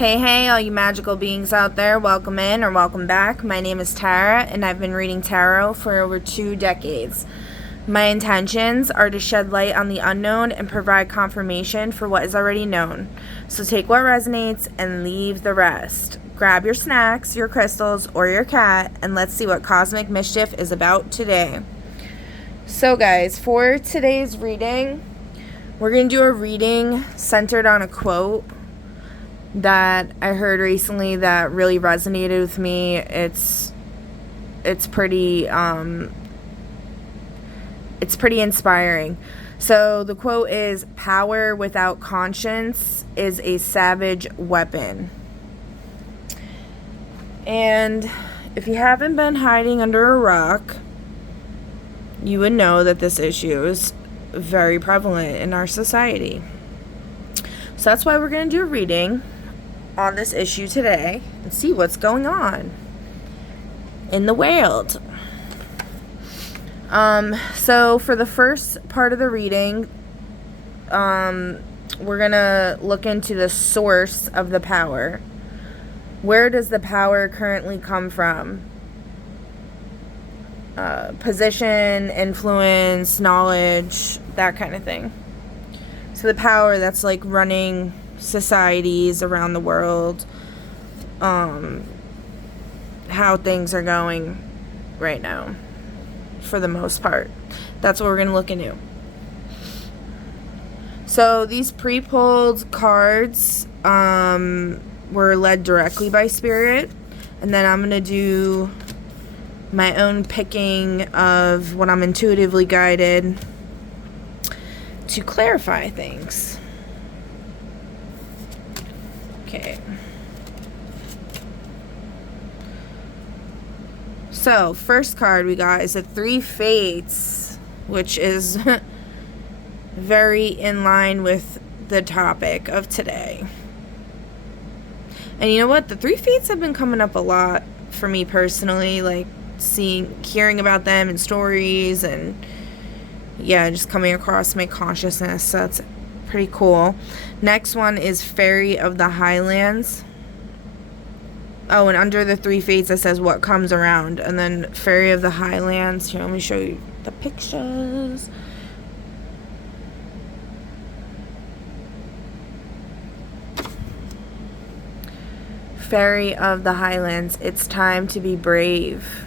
Hey, all you magical beings out there, welcome in or welcome back. My name is Tara, and I've been reading tarot for over 2 decades. My intentions are to shed light on the unknown and provide confirmation for what is already known. So take what resonates and leave the rest. Grab your snacks, your crystals, or your cat, and let's see what cosmic mischief is about today. So guys, for today's reading, we're going to do a reading centered on a quote that I heard recently that really resonated with me. It's pretty inspiring. So the quote is, "Power without conscience is a savage weapon." And if you haven't been hiding under a rock, you would know that this issue is very prevalent in our society. So that's why we're going to do a reading on this issue today and see what's going on in the world. So for the first part of the reading, we're gonna look into the source of the power. Where does the power currently come from? Position, influence, knowledge, that kind of thing. So the power that's like running societies around the world, how things are going right now, for the most part. That's what we're going to look into. So these pre-pulled cards were led directly by Spirit, and then I'm going to do my own picking of what I'm intuitively guided to clarify things. Okay. So, first card we got is the Three Fates, which is very in line with the topic of today. And you know what? The Three Fates have been coming up a lot for me personally, like hearing about them in stories and just coming across my consciousness. So that's pretty cool. Next one is Fairy of the Highlands. Oh, and under the Three Fates it says what comes around. And then Fairy of the Highlands. Here, let me show you the pictures. Fairy of the Highlands. It's time to be brave.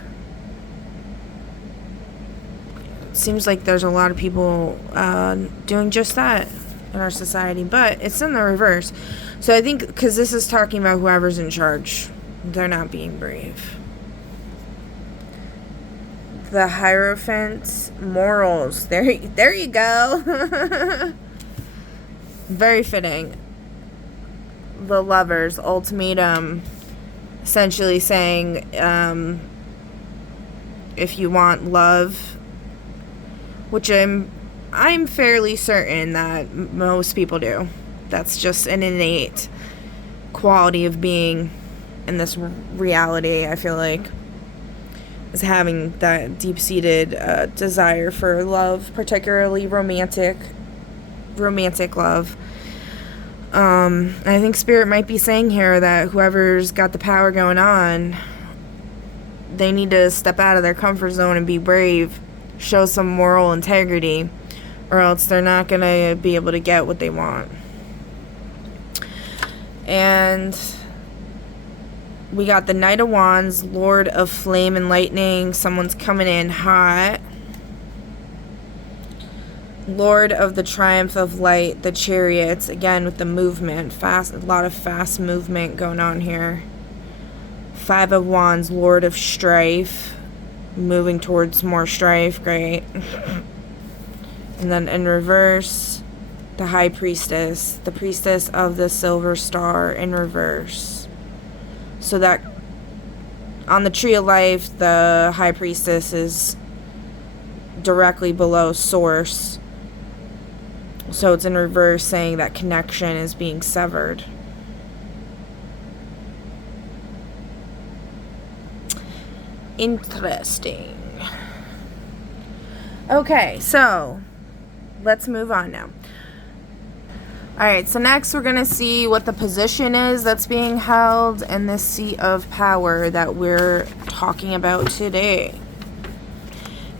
Seems like there's a lot of people doing just that in our society, but it's in the reverse. So I think because this is talking about whoever's in charge, they're not being brave. The Hierophant, morals. There you go. Very fitting. The Lovers, ultimatum, essentially saying if you want love, which I'm fairly certain that most people do. That's just an innate quality of being in this reality, I feel like, is having that deep-seated desire for love, particularly romantic love. I think Spirit might be saying here that whoever's got the power going on, they need to step out of their comfort zone and be brave, show some moral integrity, or else they're not going to be able to get what they want. And we got the Knight of Wands, Lord of Flame and Lightning. Someone's coming in hot. Lord of the Triumph of Light, the Chariots, again with the movement, a lot of fast movement going on here. Five of Wands, Lord of Strife, moving towards more strife, great. And then in reverse, the High Priestess, the Priestess of the Silver Star in reverse. So that on the Tree of Life, the High Priestess is directly below Source. So it's in reverse, saying that connection is being severed. Interesting. Okay, so let's move on now. Alright, so next we're going to see what the position is that's being held in this seat of power that we're talking about today.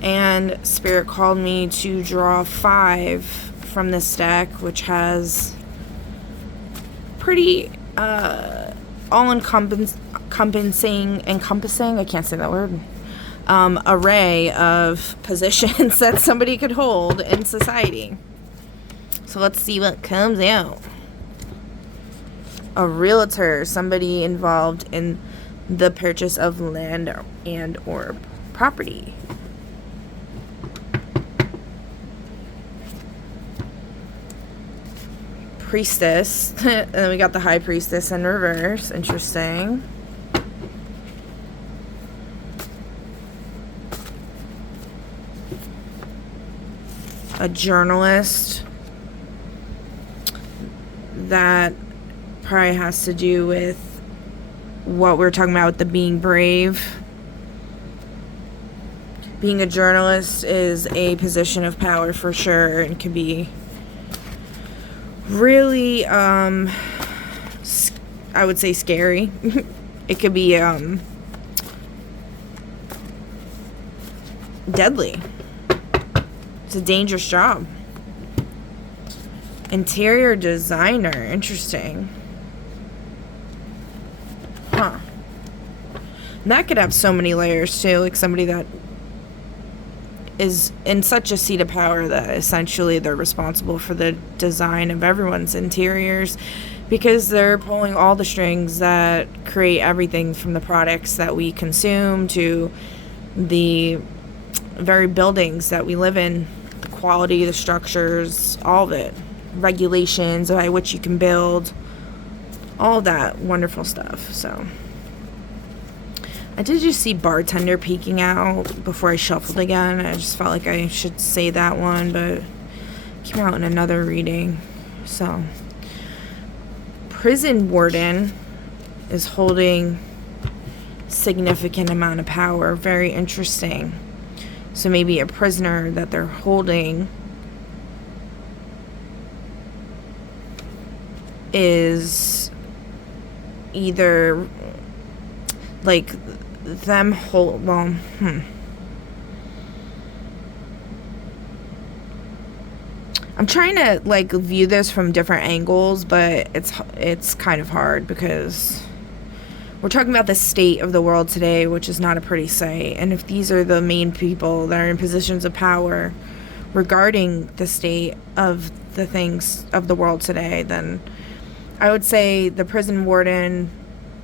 And Spirit called me to draw 5 from this deck, which has pretty all-encompassing, I can't say that word, array of positions that somebody could hold in society. So let's see what comes out. A realtor, somebody involved in the purchase of land and or property. Priestess. And then we got the High Priestess in reverse. Interesting. A journalist. That probably has to do with what we're talking about with the being brave. Being a journalist is a position of power for sure, and can be really, I would say scary. It could be, deadly. It's a dangerous job. Interior designer. Interesting. Huh. And that could have so many layers too. Like somebody that is in such a seat of power that essentially they're responsible for the design of everyone's interiors, because they're pulling all the strings that create everything from the products that we consume to the very buildings that we live in, the quality, the structures, all of it. Regulations by which you can build, all that wonderful stuff. So I did just see bartender peeking out before I shuffled again. I just felt like I should say that one, but it came out in another reading. So prison warden is holding significant amount of power. Very interesting. So maybe a prisoner that they're holding is either like them hold, well, I'm trying to like view this from different angles, but it's kind of hard because we're talking about the state of the world today, which is not a pretty sight. And if these are the main people that are in positions of power regarding the state of the things of the world today, then I would say the prison warden,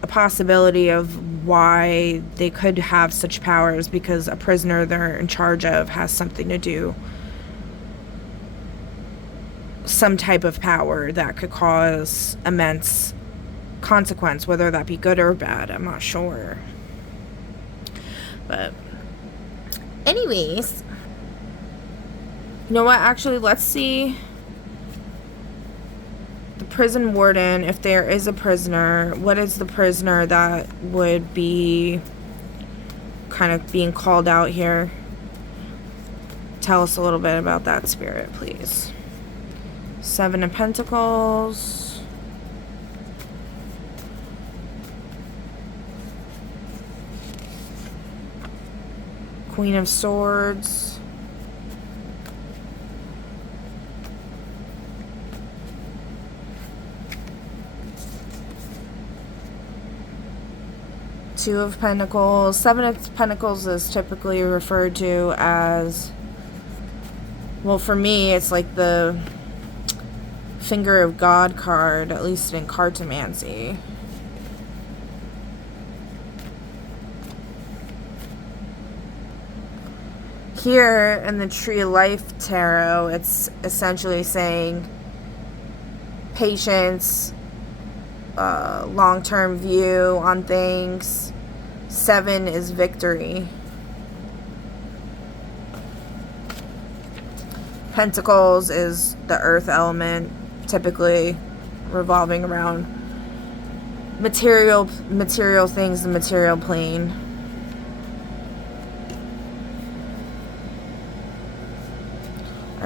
a possibility of why they could have such powers, because a prisoner they're in charge of has something to do, some type of power that could cause immense consequence, whether that be good or bad, I'm not sure. But anyways, you know what, actually let's see the prison warden. If there is a prisoner, what is the prisoner that would be kind of being called out here? Tell us a little bit about that, Spirit, please. 7 of Pentacles. Queen of Swords. Two of Pentacles. 7 of Pentacles is typically referred to as, well, for me, it's like the Finger of God card, at least in cartomancy. Here in the Tree of Life Tarot, it's essentially saying patience, long-term view on things. 7 is victory. Pentacles is the earth element, typically revolving around material things, the material plane.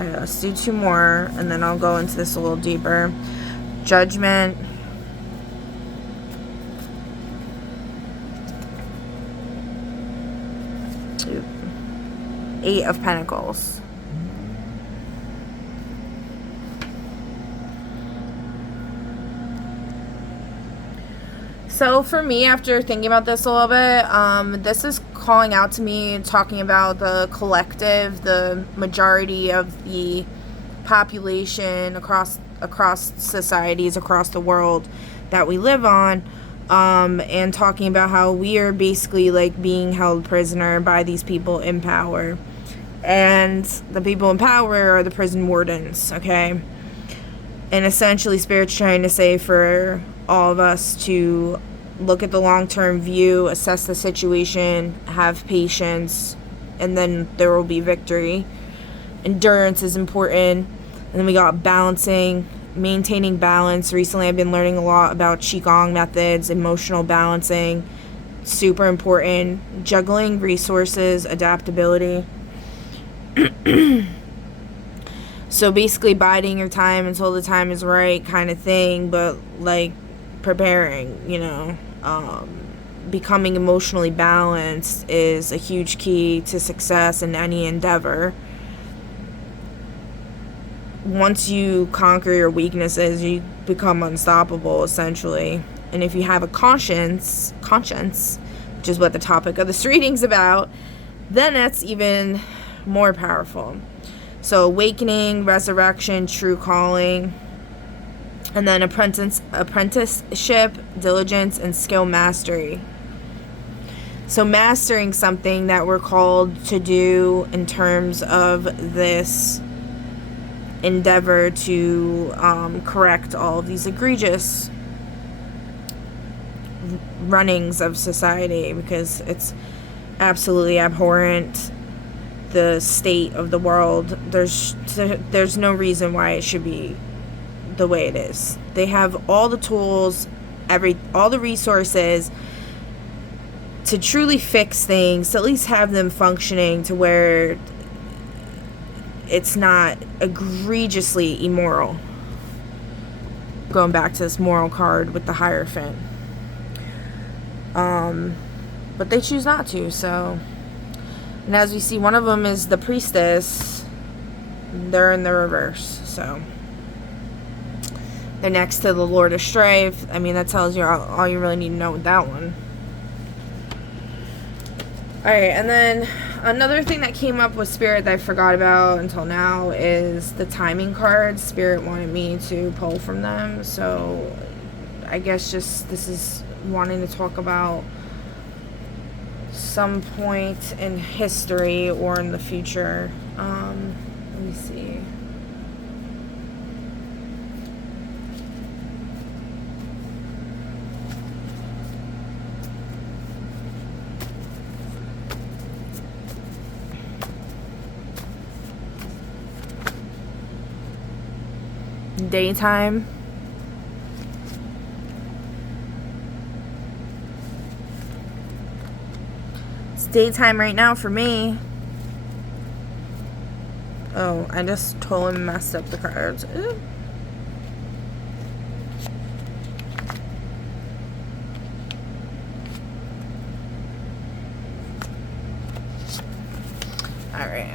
Alright, let's do 2 more, and then I'll go into this a little deeper. Judgment. Ooh. 8 of Pentacles. So for me, after thinking about this a little bit, this is calling out to me, talking about the collective, the majority of the population across societies, across the world that we live on, and talking about how we are basically like being held prisoner by these people in power. And the people in power are the prison wardens, okay? And essentially, Spirit's trying to say for all of us to look at the long-term view, assess the situation, have patience, and then there will be victory. Endurance is important. And then we got balancing, maintaining balance. Recently, I've been learning a lot about Qigong methods, emotional balancing, super important. Juggling resources, adaptability. So basically biding your time until the time is right kind of thing, but like preparing, becoming emotionally balanced is a huge key to success in any endeavor. Once you conquer your weaknesses, you become unstoppable, essentially. And if you have a conscience, which is what the topic of this reading's about, then that's even more powerful. So awakening, resurrection, true calling, and then apprenticeship, diligence, and skill mastery. So mastering something that we're called to do in terms of this endeavor to correct all of these egregious runnings of society, because it's absolutely abhorrent, the state of the world. There's no reason why it should be the way it is. They have all the tools, all the resources to truly fix things, to at least have them functioning to where it's not egregiously immoral. Going back to this moral card with the Hierophant. But they choose not to, so. And as we see, one of them is the Priestess. They're in the reverse, so. They're next to the Lord of Strife. I mean, that tells you all you really need to know with that one. Alright, and then another thing that came up with Spirit that I forgot about until now is the timing cards. Spirit wanted me to pull from them, so I guess just this is wanting to talk about some point in history or in the future. Let me see. Daytime. It's daytime right now for me. Oh, I just totally messed up the cards. Ooh. Alright.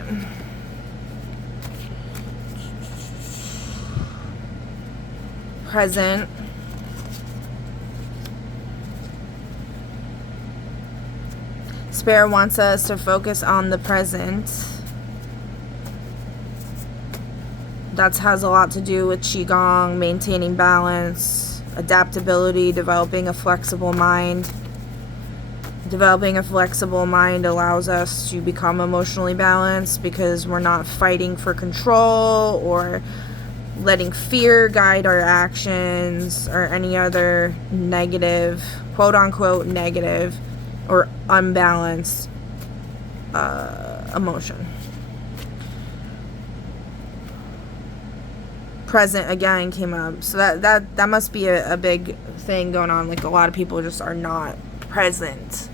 Present. Spirit wants us to focus on the present. That has a lot to do with Qigong, maintaining balance, adaptability, developing a flexible mind. Developing a flexible mind allows us to become emotionally balanced because we're not fighting for control or letting fear guide our actions or any other negative, quote-unquote negative or unbalanced emotion. Present again came up, so that must be a big thing going on. Like, a lot of people just are not present.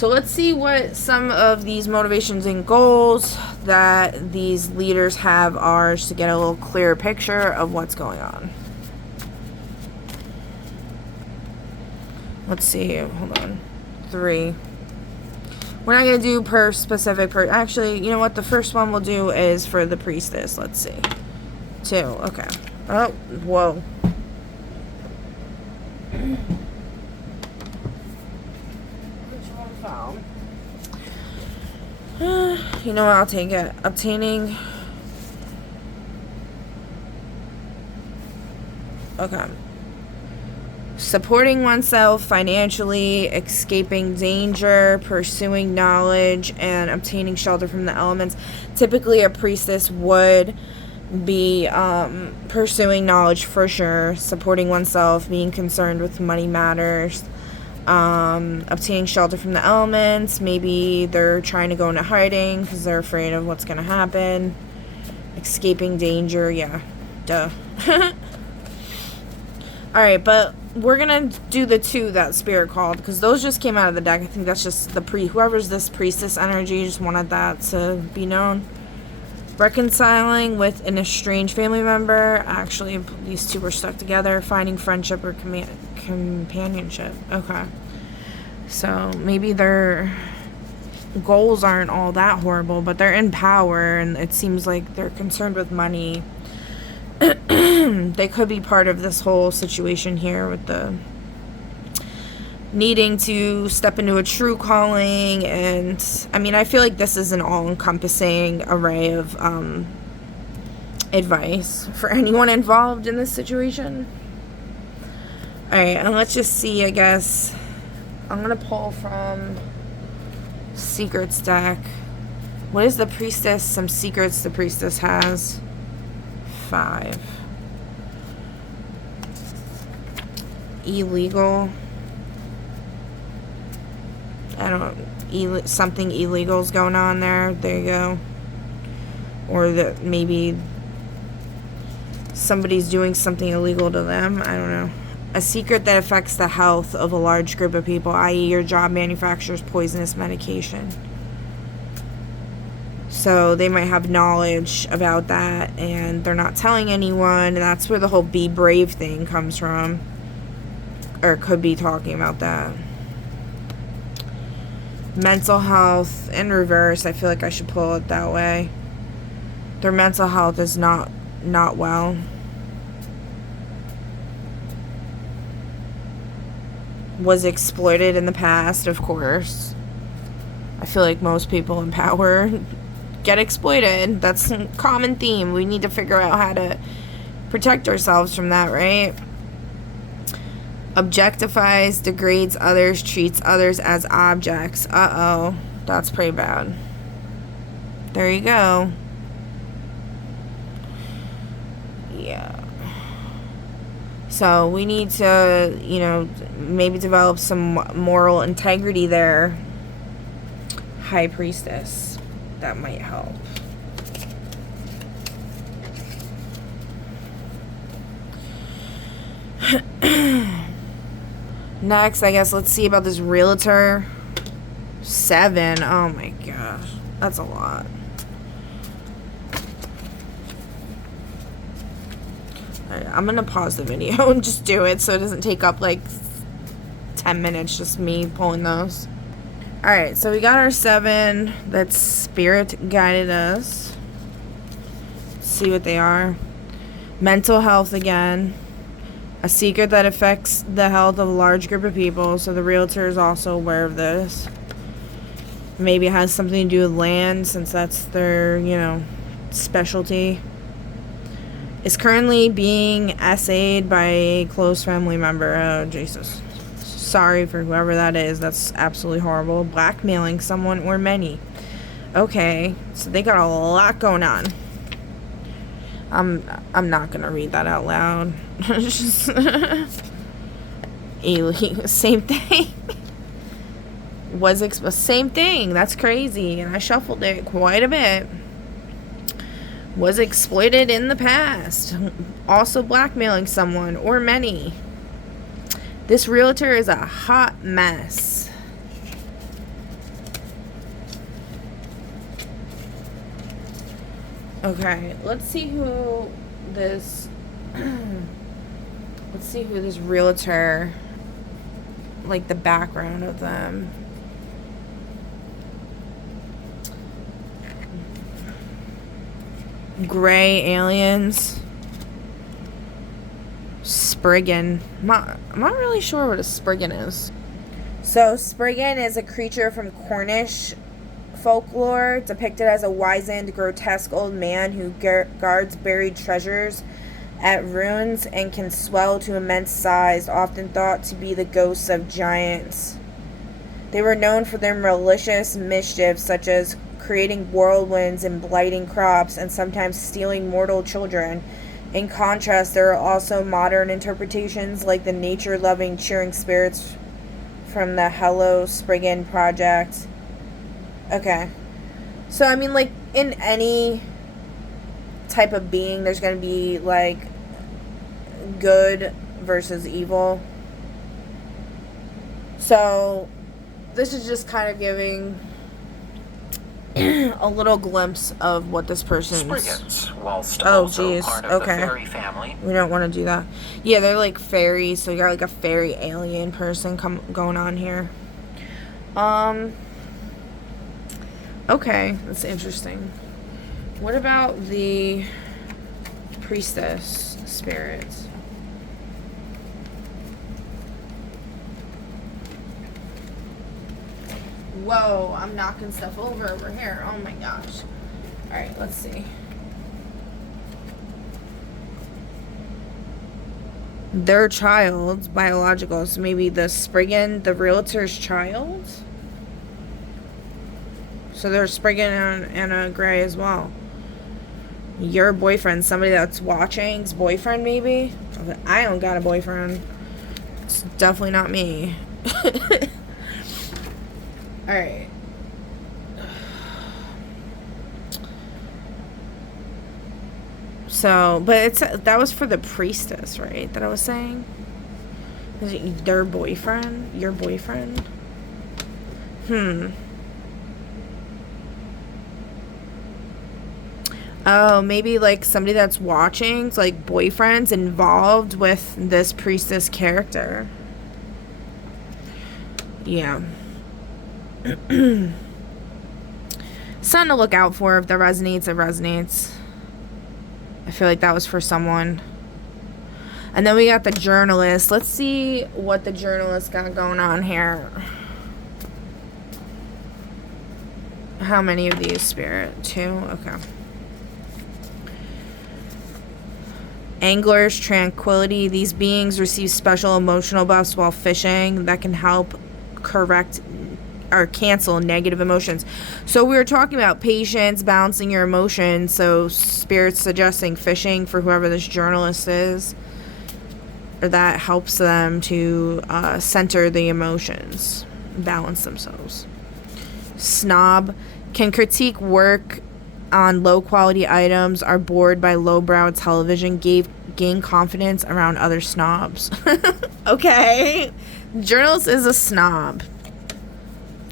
So let's see what some of these motivations and goals that these leaders have are, just to get a little clearer picture of what's going on. Let's see. Hold on. 3. We're not going to do per specific actually, you know what? The first one we'll do is for the priestess. Let's see. 2. Okay. Oh, whoa. You know what? I'll take it. Obtaining. Okay. Supporting oneself financially, escaping danger, pursuing knowledge, and obtaining shelter from the elements. Typically, a priestess would be pursuing knowledge for sure, supporting oneself, being concerned with money matters, obtaining shelter from the elements. Maybe they're trying to go into hiding because they're afraid of what's going to happen. Escaping danger, yeah, duh. Alright, but we're gonna do the 2 that Spirit called, because those just came out of the deck. I think that's just the whoever's this priestess energy just wanted that to be known. Reconciling with an estranged family member. Actually, these 2 were stuck together. Finding friendship or companionship. Okay. So, maybe their goals aren't all that horrible, but they're in power, and it seems like they're concerned with money. They could be part of this whole situation here with the needing to step into a true calling. And I mean, I feel like this is an all-encompassing array of advice for anyone involved in this situation. Alright, and let's just see. I guess I'm gonna pull from Secrets deck. What is the priestess? Some secrets the priestess has. 5. Illegal. I don't. Something illegal's going on there. There you go. Or that maybe somebody's doing something illegal to them. I don't know. A secret that affects the health of a large group of people, i.e. your job manufactures poisonous medication. So they might have knowledge about that and they're not telling anyone. And that's where the whole be brave thing comes from. Or could be talking about that. Mental health in reverse. I feel like I should pull it that way. Their mental health is not well. Was exploited in the past, of course. I feel like most people in power get exploited. That's a common theme. We need to figure out how to protect ourselves from that, right? Objectifies, degrades others, treats others as objects. Uh-oh. That's pretty bad. There you go. Yeah. So we need to, maybe develop some moral integrity there. High Priestess. That might help. Next, I guess, let's see about this realtor. 7. Oh my gosh. That's a lot. I'm gonna pause the video and just do it so it doesn't take up like 10 minutes just me pulling those. Alright, so we got our 7 that Spirit guided us. Let's see what they are. Mental health again. A secret that affects the health of a large group of people, so the realtor is also aware of this. Maybe it has something to do with land, since that's their, specialty. Is currently being essayed by a close family member. Oh, Jesus. Sorry for whoever that is. That's absolutely horrible. Blackmailing someone or many. Okay, so they got a lot going on. I'm not gonna read that out loud. Same thing. Same thing. That's crazy. And I shuffled it quite a bit. Was exploited in the past. Also blackmailing someone or many. This realtor is a hot mess. Okay, let's see who this let's see who this realtor, like the background of them. Gray aliens. Spriggan. I'm not really sure what a Spriggan is. So Spriggan is a creature from Cornish folklore, depicted as a wizened, grotesque old man who guards buried treasures at ruins and can swell to immense size, often thought to be the ghosts of giants. They were known for their malicious mischief, such as creating whirlwinds and blighting crops, and sometimes stealing mortal children. In contrast, there are also modern interpretations like the nature-loving cheering spirits from the Hello Spriggan Project. Okay. So, I mean, like, in any type of being, there's going to be, like, good versus evil. So, this is just kind of giving a little glimpse of what this person's... Spriggans, whilst also part of the fairy family. We don't want to do that. Yeah, they're like fairies, so you got like a fairy alien person going on here. Okay, that's interesting. What about the priestess spirit? Whoa, I'm knocking stuff over here. Oh my gosh. Alright, let's see. Their child, biological, so maybe the Spriggan, the realtor's child? So there's Spriggan and a Gray as well. Your boyfriend, somebody that's watching's boyfriend, maybe? I don't got a boyfriend. It's definitely not me. Alright. So, but that was for the priestess, right? That I was saying? Is it their boyfriend? Your boyfriend? Oh, maybe like somebody that's watching, like boyfriends involved with this priestess character. Yeah. Something to look out for. If that resonates, it resonates. I feel like that was for someone. And then we got the journalist. Let's see what the journalist got going on here. How many of these, Spirit? 2? Okay. Angler's tranquility. These beings receive special emotional buffs while fishing that can help correct or cancel negative emotions. So we were talking about patience, balancing your emotions. So Spirit's suggesting fishing for whoever this journalist is, or that helps them to center the emotions, balance themselves. Snob can critique work on low quality items, are bored by lowbrow television, gain confidence around other snobs. Okay. Journalist is a snob.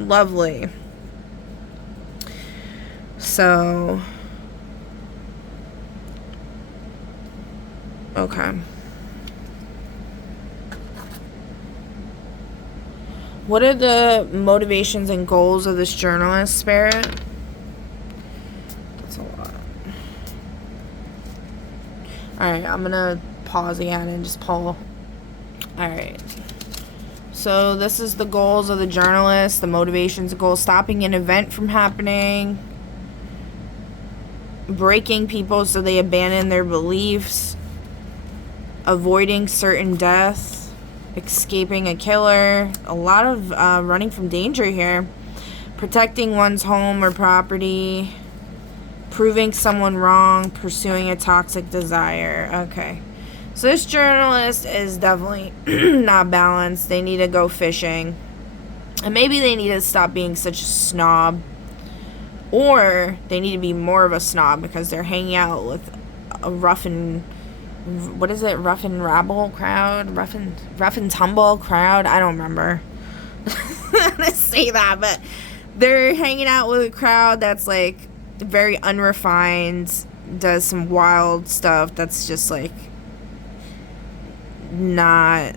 Lovely. So, okay. What are the motivations and goals of this journalist, Spirit? That's a lot. Alright, I'm gonna pause again and just pull. Alright. So this is the goals of the journalist, the motivations and goals: stopping an event from happening, breaking people so they abandon their beliefs, avoiding certain death, escaping a killer, a lot of running from danger here, protecting one's home or property, proving someone wrong, pursuing a toxic desire. Okay. So this journalist is definitely not balanced. They need to go fishing. And maybe they need to stop being such a snob. Or they need to be more of a snob because they're hanging out with a rough and rabble crowd? Rough and tumble crowd? I don't remember how to say that, but they're hanging out with a crowd that's like very unrefined, does some wild stuff that's just like not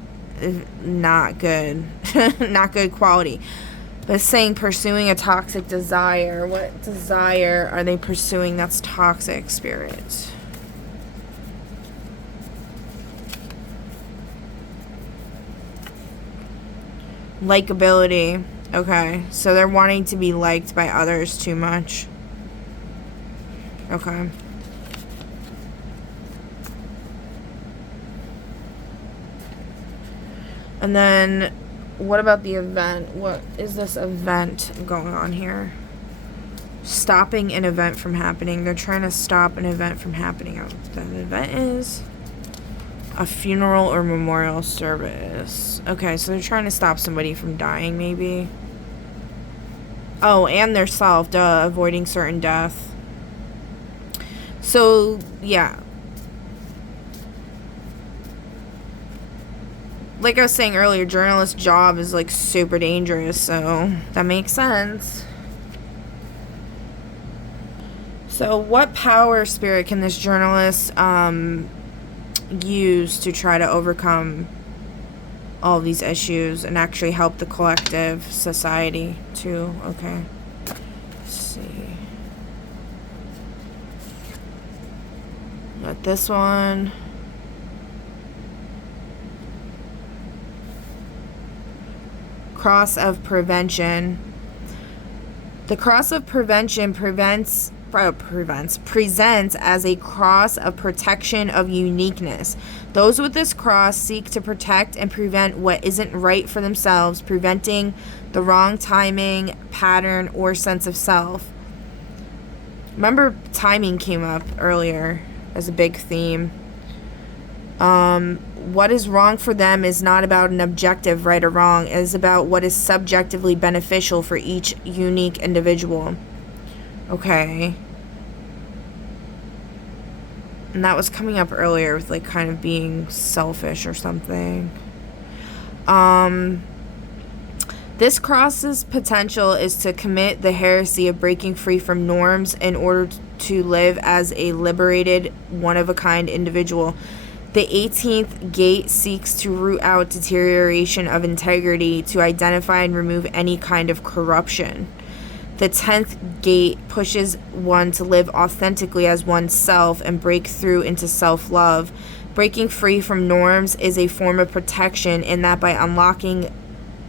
good. Not good quality. But it's saying pursuing a toxic desire. What desire are they pursuing that's toxic, Spirit? Likability. Okay, so they're wanting to be liked by others too much. Okay. And then, what about the event? What is this event going on here? Stopping an event from happening. They're trying to stop an event from happening. That event is a funeral or memorial service. Okay, so they're trying to stop somebody from dying, maybe. Oh, and their self, duh, avoiding certain death. So, yeah. Like I was saying earlier, journalist job is like super dangerous, so that makes sense. So what power, Spirit, can this journalist use to try to overcome all these issues and actually help the collective society too? Okay. Let's see. Got this one. Cross of Prevention. The Cross of Prevention presents as a cross of protection of uniqueness. Those with this cross seek to protect and prevent what isn't right for themselves, preventing the wrong timing, pattern, or sense of self. Remember, timing came up earlier as a big theme. What is wrong for them is not about an objective right or wrong. It is about what is subjectively beneficial for each unique individual. Okay. And that was coming up earlier with like kind of being selfish or something. This cross's potential is to commit the heresy of breaking free from norms in order to live as a liberated, one-of-a-kind individual. The 18th gate seeks to root out deterioration of integrity, to identify and remove any kind of corruption. The 10th gate pushes one to live authentically as oneself and break through into self-love. Breaking free from norms is a form of protection in that by unlocking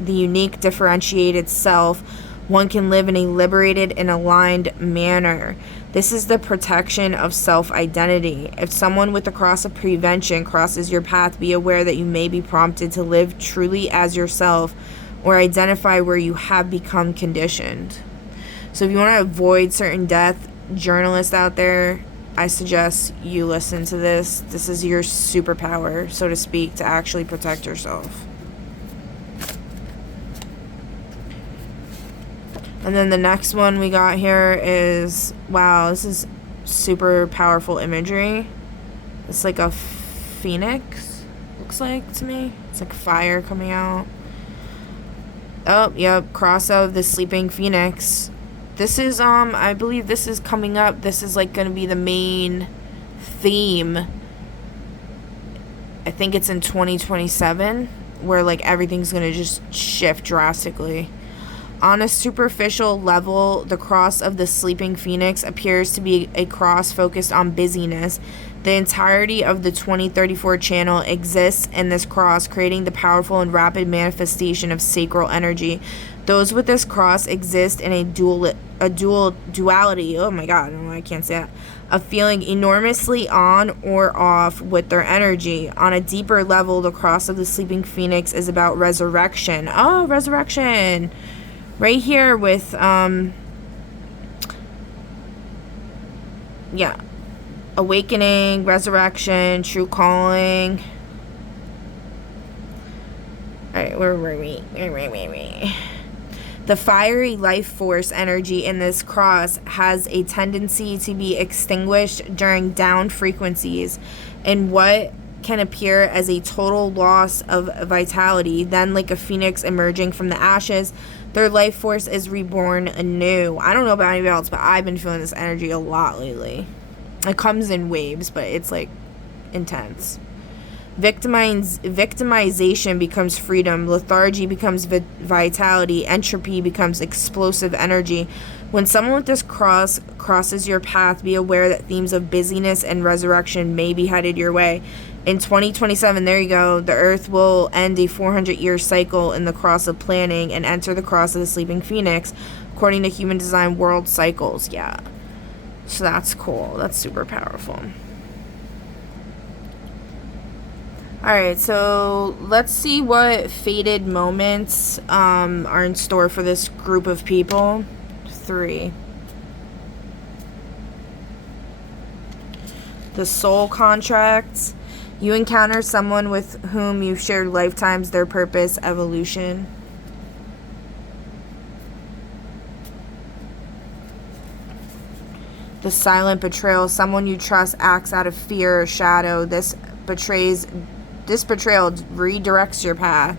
the unique, differentiated self, one can live in a liberated and aligned manner. This is the protection of self-identity. If someone with the Cross of Prevention crosses your path, be aware that you may be prompted to live truly as yourself or identify where you have become conditioned. So if you want to avoid certain death, journalists out there, I suggest you listen to this. This is your superpower, so to speak, to actually protect yourself. And then the next one we got here is, wow, this is super powerful imagery. It's like a phoenix, looks like to me. It's like fire coming out. Oh, yep, Cross of the Sleeping Phoenix. This is, I believe this is coming up. This is like going to be the main theme. I think it's in 2027, where like everything's going to just shift drastically. On a superficial level, the Cross of the Sleeping Phoenix appears to be a cross focused on busyness. The entirety of the 2034 channel exists in this cross, creating the powerful and rapid manifestation of sacral energy. Those with this cross exist in a duality. Oh my god, I can't say that. Of feeling enormously on or off with their energy. On a deeper level, the Cross of the Sleeping Phoenix is about resurrection. Oh, resurrection! Right here with, yeah, awakening, resurrection, true calling. Alright, where were we? The fiery life force energy in this cross has a tendency to be extinguished during down frequencies in what can appear as a total loss of vitality. Then, like a phoenix emerging from the ashes, their life force is reborn anew. I don't know about anybody else, but I've been feeling this energy a lot lately. It comes in waves, but it's like intense. Victimization becomes freedom. Lethargy becomes vitality. Entropy becomes explosive energy. When someone with this cross crosses your path, be aware that themes of busyness and resurrection may be headed your way. In 2027, there you go, the Earth will end a 400-year cycle in the cross of planning and enter the cross of the sleeping phoenix, according to human design world cycles. Yeah. So that's cool. That's super powerful. Alright, so let's see what fated moments are in store for this group of people. 3. The soul contracts. You encounter someone with whom you've shared lifetimes, their purpose, evolution. The silent betrayal. Someone you trust acts out of fear or shadow. This betrayal redirects your path.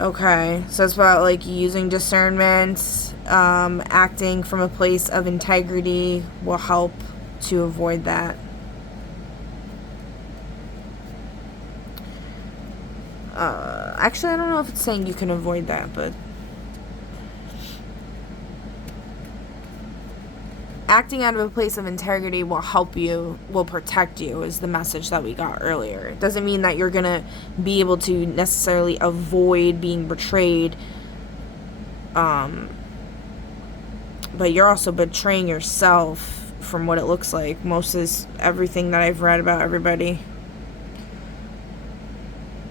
Okay, so it's about like using discernment, acting from a place of integrity will help to avoid that. Actually, I don't know if it's saying you can avoid that, but acting out of a place of integrity will help you, will protect you, is the message that we got earlier. It doesn't mean that you're going to be able to necessarily avoid being betrayed, but you're also betraying yourself from what it looks like. Most is everything that I've read about everybody.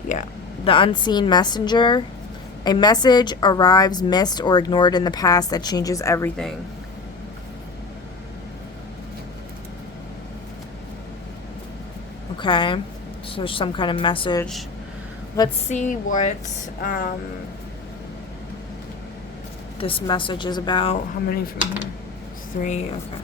Yeah. The unseen messenger. A message arrives missed or ignored in the past that changes everything. Okay, so there's some kind of message. Let's see what this message is about. How many from here? 3, okay.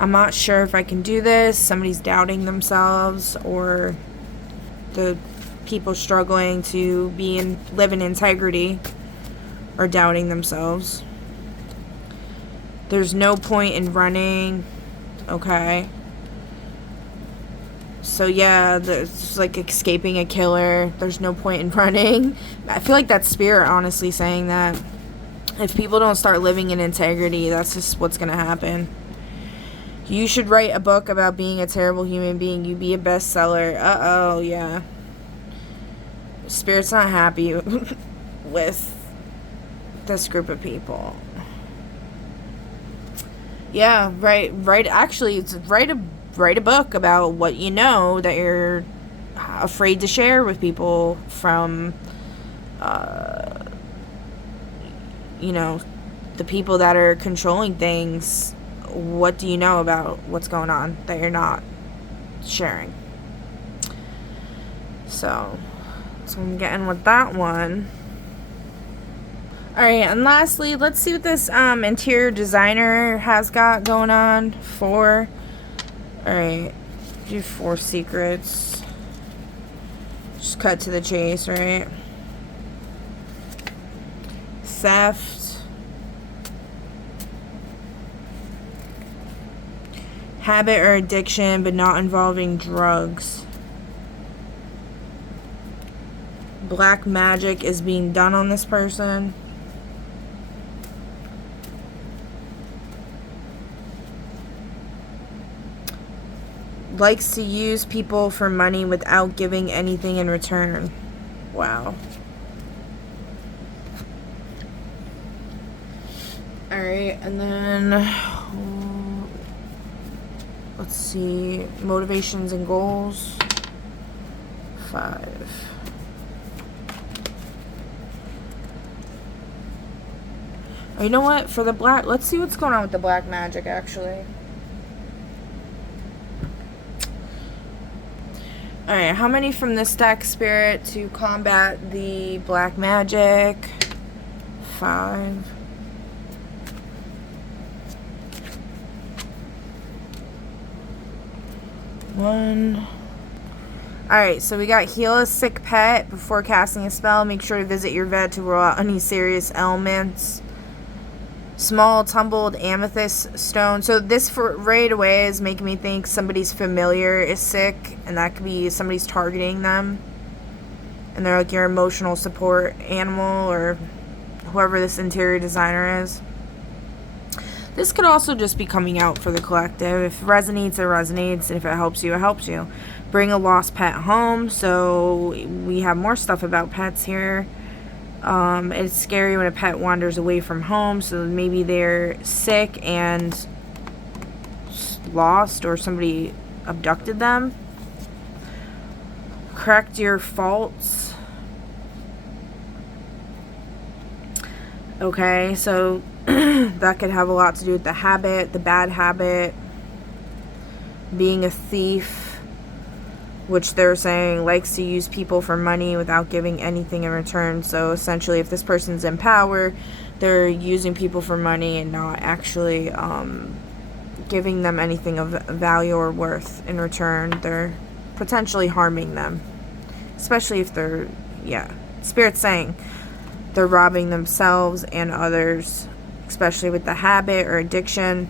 I'm not sure if I can do this. Somebody's doubting themselves, or the people struggling to live in integrity are doubting themselves. There's no point in running. Okay. So yeah, it's like escaping a killer. There's no point in running. I feel like that's spirit honestly saying that. If people don't start living in integrity, that's just what's gonna happen. You should write a book about being a terrible human being. You be a bestseller. Uh-oh, yeah. Spirit's not happy with this group of people. Yeah, actually, it's write a book about what you know that you're afraid to share with people from the people that are controlling things. What do you know about what's going on that you're not sharing? So I'm getting with that one. Alright, and lastly, let's see what this interior designer has got going on. 4. Alright, do 4 secrets. Just cut to the chase, right? Theft. Habit or addiction, but not involving drugs. Black magic is being done on this person. Likes to use people for money without giving anything in return. Wow. Alright, and then let's see, motivations and goals. 5. Oh, you know what? For the black, let's see what's going on with the black magic, actually. Alright, how many from this deck, Spirit, to combat the black magic? 5. One. Alright, so we got heal a sick pet before casting a spell. Make sure to visit your vet to rule out any serious ailments. Small tumbled amethyst stone. So this for right away is making me think somebody's familiar is sick, and that could be somebody's targeting them. And they're like your emotional support animal, or whoever this interior designer is. This could also just be coming out for the collective. If it resonates, it resonates. And if it helps you, it helps you. Bring a lost pet home. So we have more stuff about pets here. It's scary when a pet wanders away from home. So maybe they're sick and lost, or somebody abducted them. Correct your faults. Okay, so that could have a lot to do with the habit, the bad habit, being a thief, which they're saying likes to use people for money without giving anything in return. So essentially, if this person's in power, they're using people for money and not actually giving them anything of value or worth in return. They're potentially harming them, especially if they're, Spirit's saying they're robbing themselves and others, especially with the habit or addiction.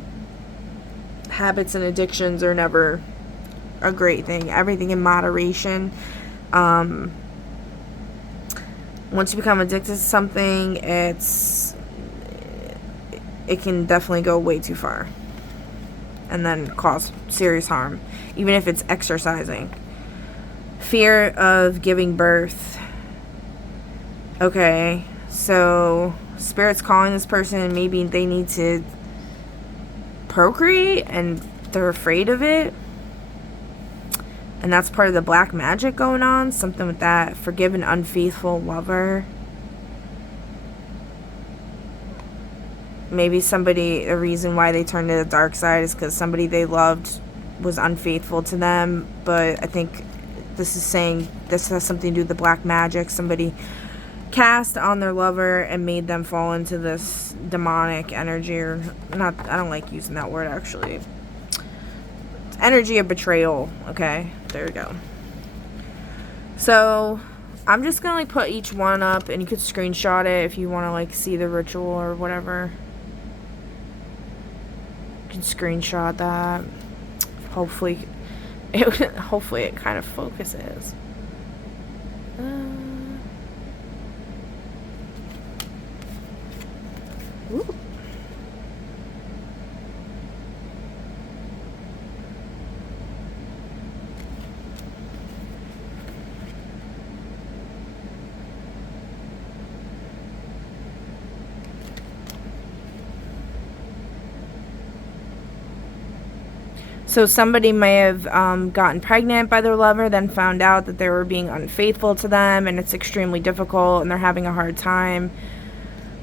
Habits and addictions are never a great thing. Everything in moderation. Once you become addicted to something, it can definitely go way too far and then cause serious harm, even if it's exercising. Fear of giving birth. Okay, so Spirit's calling this person, and maybe they need to procreate and they're afraid of it. And that's part of the black magic going on. Something with that. Forgive an unfaithful lover. Maybe the reason why they turned to the dark side is because somebody they loved was unfaithful to them. But I think this is saying this has something to do with the black magic. Somebody cast on their lover and made them fall into this demonic energy, or not. I don't like using that word, actually. It's energy of betrayal. Okay, there we go. So I'm just gonna put each one up, and you could screenshot it if you want to see the ritual or whatever. You can screenshot that. Hopefully it kind of focuses. Ooh. So somebody may have gotten pregnant by their lover, then found out that they were being unfaithful to them, and it's extremely difficult, and they're having a hard time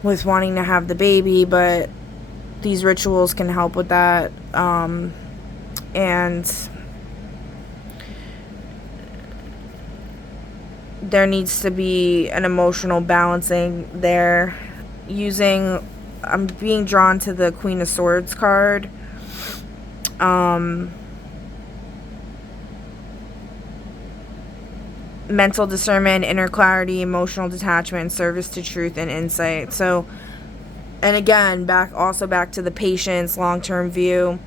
with wanting to have the baby, but these rituals can help with that. And there needs to be an emotional balancing there. I'm being drawn to the Queen of Swords card. Mental discernment, inner clarity, emotional detachment, service to truth, and insight. So, and again, back to the patience, long-term view,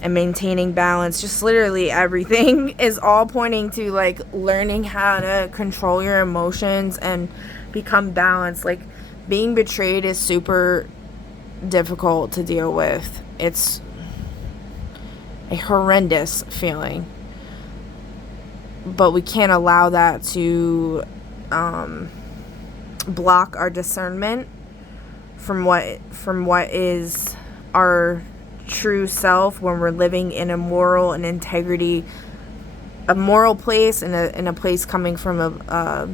and maintaining balance. Just literally everything is all pointing to learning how to control your emotions and become balanced. Being betrayed is super difficult to deal with. It's a horrendous feeling. But we can't allow that to block our discernment from what is our true self when we're living in a moral and integrity, a moral place, in a place coming from a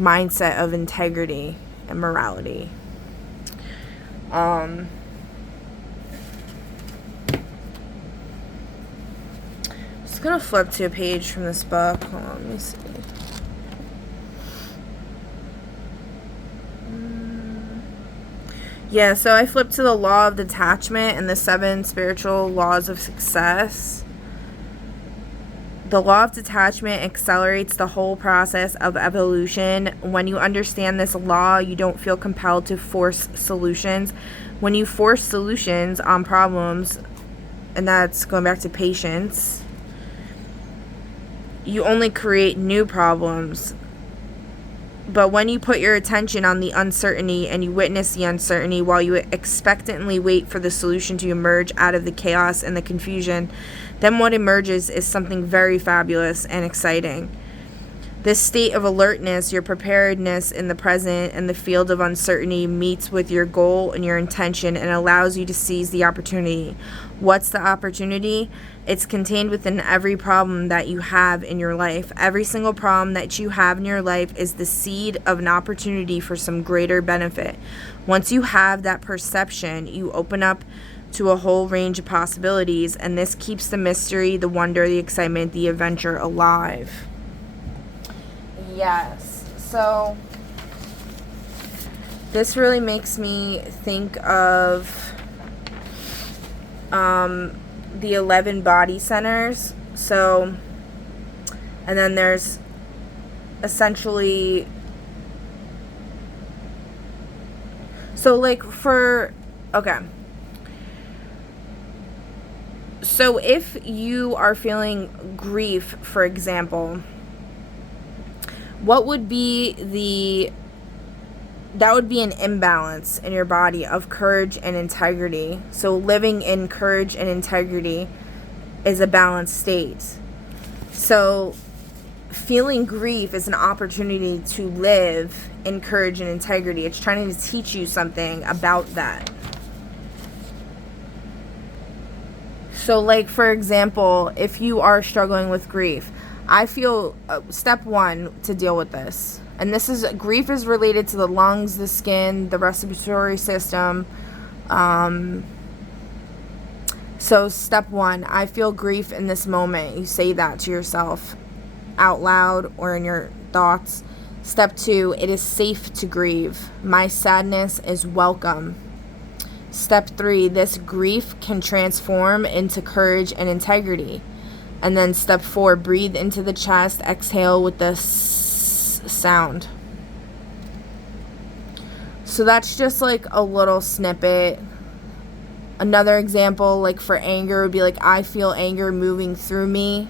mindset of integrity and morality. Just gonna flip to a page from this book. Hold on, let me see. Yeah, so I flipped to the law of detachment and the 7 spiritual laws of success. The law of detachment accelerates the whole process of evolution. When you understand this law, you don't feel compelled to force solutions. When you force solutions on problems, and that's going back to patience, you only create new problems. But when you put your attention on the uncertainty and you witness the uncertainty while you expectantly wait for the solution to emerge out of the chaos and the confusion, then what emerges is something very fabulous and exciting. This state of alertness, your preparedness in the present and the field of uncertainty meets with your goal and your intention and allows you to seize the opportunity. What's the opportunity? It's contained within every problem that you have in your life. Every single problem that you have in your life is the seed of an opportunity for some greater benefit. Once you have that perception, you open up to a whole range of possibilities, and this keeps the mystery, the wonder, the excitement, the adventure alive. Yes. So this really makes me think of the 11 body centers. So, and then there's essentially, so like for, okay. So if you are feeling grief, for example, what would be that would be an imbalance in your body of courage and integrity. So living in courage and integrity is a balanced state. So feeling grief is an opportunity to live in courage and integrity. It's trying to teach you something about that. So like, for example, if you are struggling with grief, I feel step one to deal with this. And this is, grief is related to the lungs, the skin, the respiratory system. So step one, I feel grief in this moment. You say that to yourself out loud or in your thoughts. Step two, it is safe to grieve. My sadness is welcome. Step three, this grief can transform into courage and integrity. And then step four, breathe into the chest, exhale with the sound. So that's just like a little snippet. Another example, like for anger, would be like, I feel anger moving through me.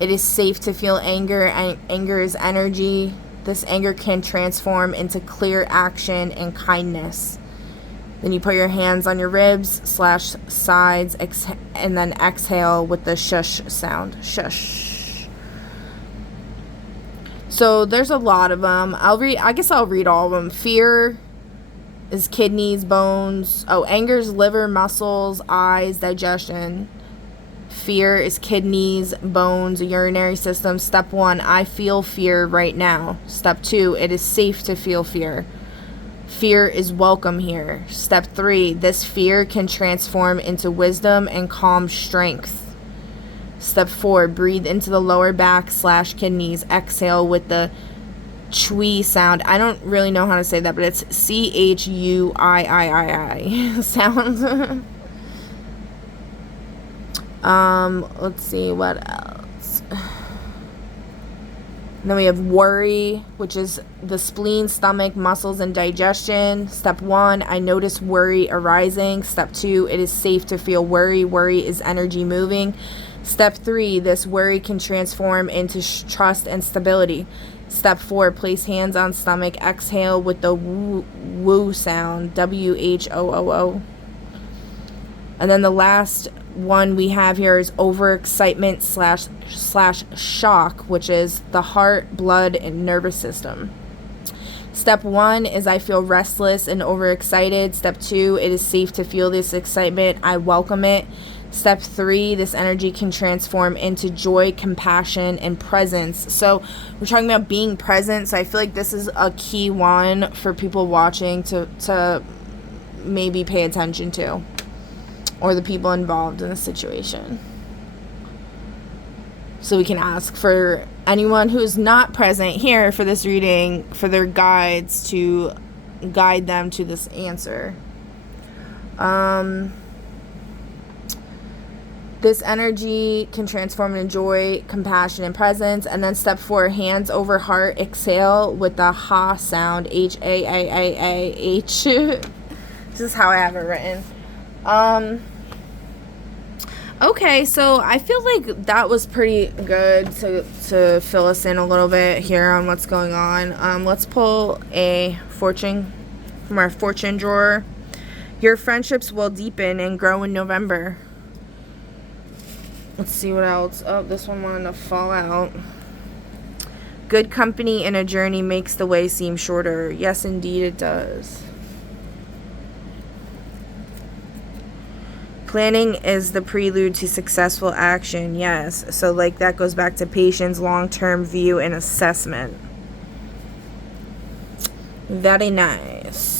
It is safe to feel anger, and anger is energy. This anger can transform into clear action and kindness. Then you put your hands on your ribs / sides, and then exhale with the shush sound. Shush. So there's a lot of them. I guess I'll read all of them. Fear is kidneys, bones. Oh, anger is liver, muscles, eyes, digestion. Fear is kidneys, bones, urinary system. Step one, I feel fear right now. Step two, it is safe to feel fear. Fear is welcome here. Step three, this fear can transform into wisdom and calm strength. Step four, breathe into the lower back / kidneys. Exhale with the chui sound. I don't really know how to say that, but it's CHUIII sound. Let's see what else. And then we have worry, which is the spleen, stomach, muscles, and digestion. Step one, I notice worry arising. Step two, it is safe to feel worry. Worry is energy moving. Step three, this worry can transform into trust and stability. Step four, place hands on stomach. Exhale with the woo sound. WHOOO. And then the last one we have here is overexcitement / shock, which is the heart, blood, and nervous system. Step one is I feel restless and overexcited. Step two, it is safe to feel this excitement. I welcome it. Step three, this energy can transform into joy, compassion, and presence. So we're talking about being present. So I feel like this is a key one for people watching to maybe pay attention to, or the people involved in the situation. So we can ask for anyone who's not present here for this reading, for their guides to guide them to this This energy can transform into joy, compassion, and presence. And then step 4, hands over heart, exhale with the ha sound, H-A-A-A-A-H. This is how I have it written. Okay, so I feel like that was pretty good to fill us in a little bit here on what's going on. Let's pull a fortune from our fortune drawer. Your friendships will deepen and grow in November. Let's see what else. Oh, this one wanted to fall out. Good company in a journey makes the way seem shorter. Yes, indeed it does. Planning is the prelude to successful action. Yes. So, like, that goes back to patience, long-term view, and assessment. Very nice.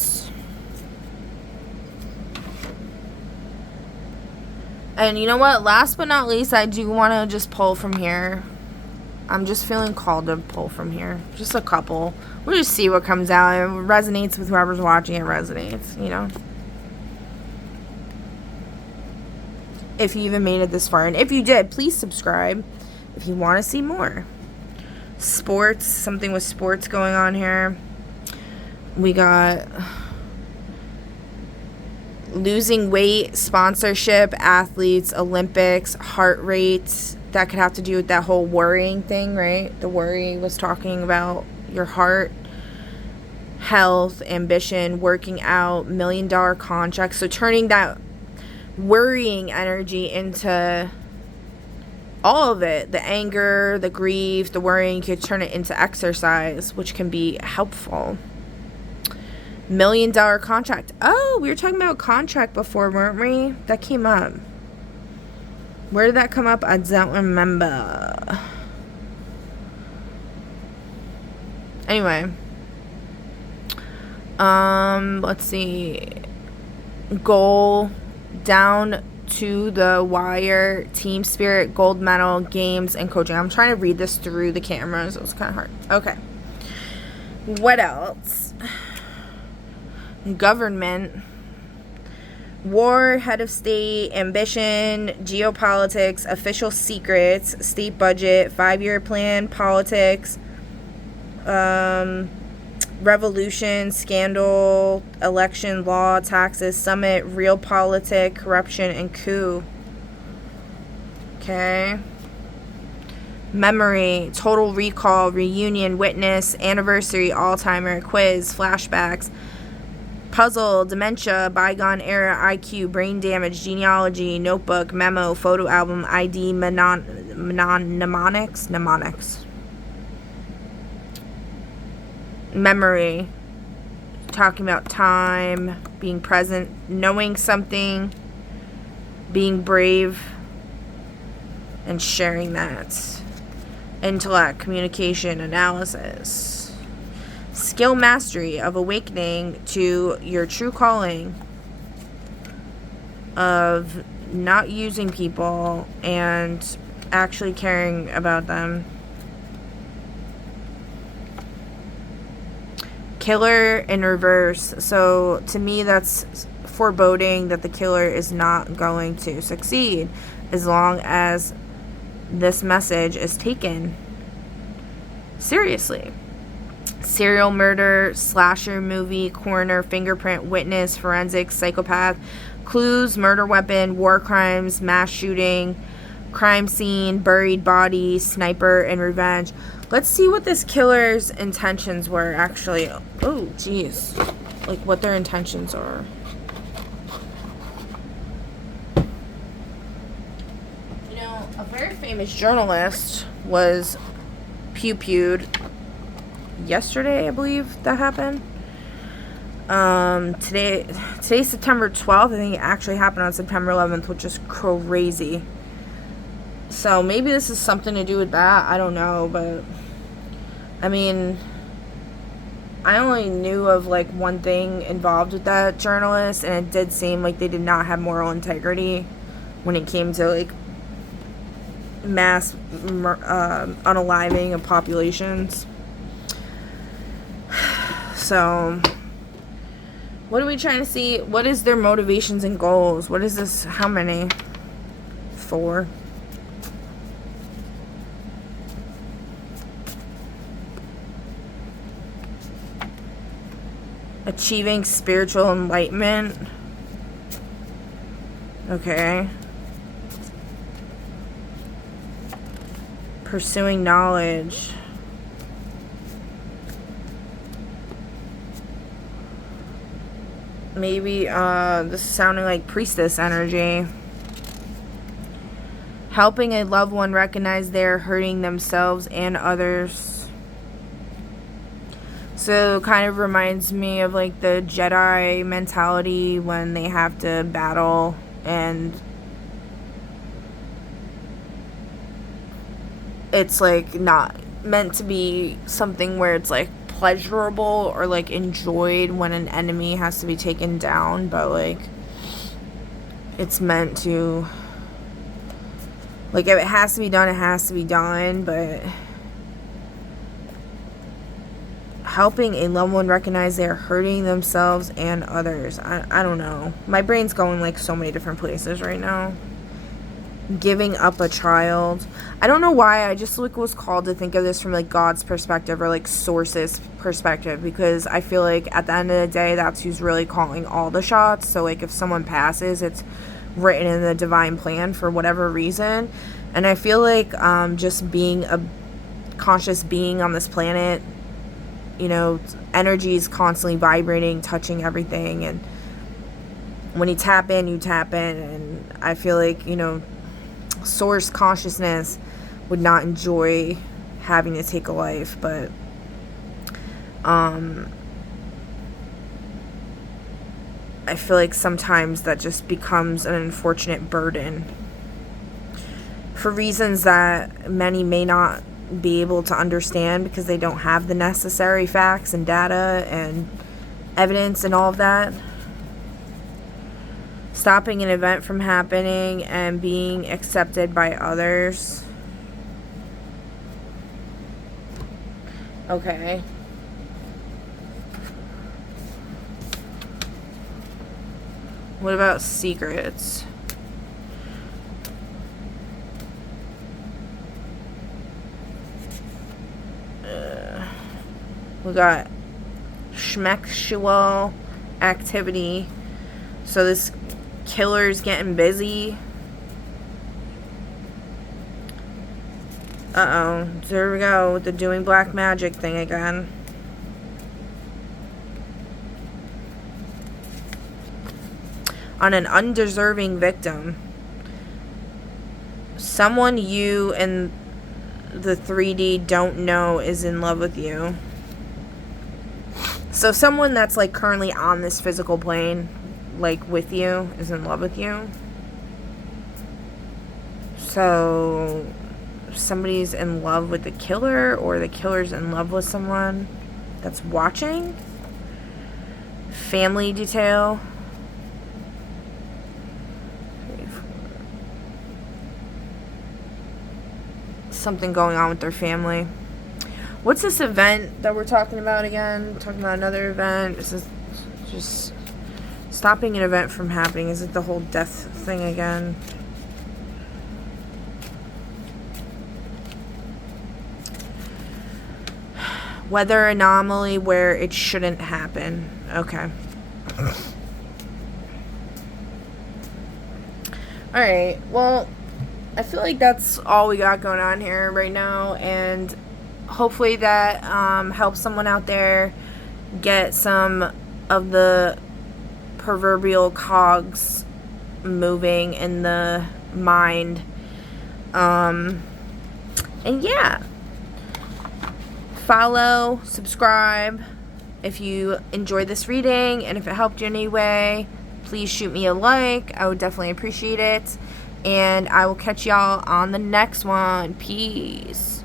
And you know what? Last but not least, I do want to just pull from here. I'm just feeling called to pull from here. Just a couple. We'll just see what comes out. It resonates with whoever's watching. It resonates, you know. If you even made it this far. And if you did, please subscribe if you want to see more. Sports. Something with sports going on here. We got losing weight, sponsorship, athletes, Olympics, heart rates. That could have to do with that whole worrying thing, right? The worry was talking about your heart, health, ambition, working out, $1 million contracts. So turning that worrying energy into all of it, the anger, the grief, the worrying, you could turn it into exercise, which can be helpful. $1 million contract. Oh, we were talking about contract before, weren't we? That came up. Where did that come up? I don't remember. Anyway. Let's see. Goal. Down to the wire, team spirit, gold medal, games, and coaching. I'm trying to read this through the camera, so it's kind of hard. Okay. What else? Government. War, head of state, ambition, geopolitics, official secrets, state budget, 5-year plan, politics, revolution, scandal, election, law, taxes, summit, realpolitik, corruption, and coup. Okay. Memory, total recall, reunion, witness, anniversary, Alzheimer, quiz, flashbacks, puzzle, dementia, bygone era, IQ, brain damage, genealogy, notebook, memo, photo album, ID, mnemonics. Memory, talking about time, being present, knowing something, being brave, and sharing that. Intellect, communication, analysis. Skill mastery of awakening to your true calling of not using people and actually caring about them. Killer in reverse. So to me, that's foreboding that the killer is not going to succeed as long as this message is taken seriously. Serial murder, slasher movie, coroner, fingerprint, witness, forensics, psychopath, clues, murder weapon, war crimes, mass shooting, crime scene, buried body, sniper, and revenge. Let's see what this killer's intentions were, actually. Oh, geez. Like, what their intentions are. You know, a very famous journalist was pew-pewed yesterday, I believe that happened. Today's September 12th. I think it actually happened on September 11th, which is crazy. So maybe this is something to do with that. I don't know, but I mean, I only knew of like one thing involved with that journalist, and it did seem like they did not have moral integrity when it came to like mass unaliving of populations. So what are we trying to see? What is their motivations and goals? What is this? How many? 4. Achieving spiritual enlightenment. Okay. Pursuing knowledge. Maybe this is sounding like priestess energy. Helping a loved one recognize they're hurting themselves and others. So kind of reminds me of like the Jedi mentality when they have to battle, and it's like not meant to be something where it's like pleasurable or like enjoyed when an enemy has to be taken down, but like it's meant to, like, if it has to be done, it has to be done. But helping a loved one recognize they're hurting themselves and others. I don't know. My brain's going like so many different places right now. Giving up a child. I don't know why I just like was called to think of this from like God's perspective or like Source's perspective, because I feel like at the end of the day that's who's really calling all the shots. So like if someone passes, it's written in the divine plan for whatever reason. And I feel like just being a conscious being on this planet, you know, energy is constantly vibrating, touching everything, and when you tap in, and I feel like, you know, Source consciousness would not enjoy having to take a life, but I feel like sometimes that just becomes an unfortunate burden for reasons that many may not be able to understand because they don't have the necessary facts and data and evidence and all of that. Stopping an event from happening and being accepted by others. Okay. What about secrets? We got schmexual activity. So this killer's getting busy. Uh-oh. There we go with the doing black magic thing again. On an undeserving victim. Someone you and the 3D don't know is in love with you. So someone that's like currently on this physical plane, like with you, is in love with you. So somebody's in love with the killer, or the killer's in love with someone that's watching. Family detail. Something going on with their family. What's this event that we're talking about again? We're talking about another event. This is just stopping an event from happening. Is it the whole death thing again? Weather anomaly where it shouldn't happen. Okay. Alright, well, I feel like that's all we got going on here right now, and hopefully that helps someone out there get some of the proverbial cogs moving in the mind. And yeah, follow, subscribe if you enjoyed this reading, and if it helped you in any way, please shoot me a like. I would definitely appreciate it, and I will catch y'all on the next one. Peace.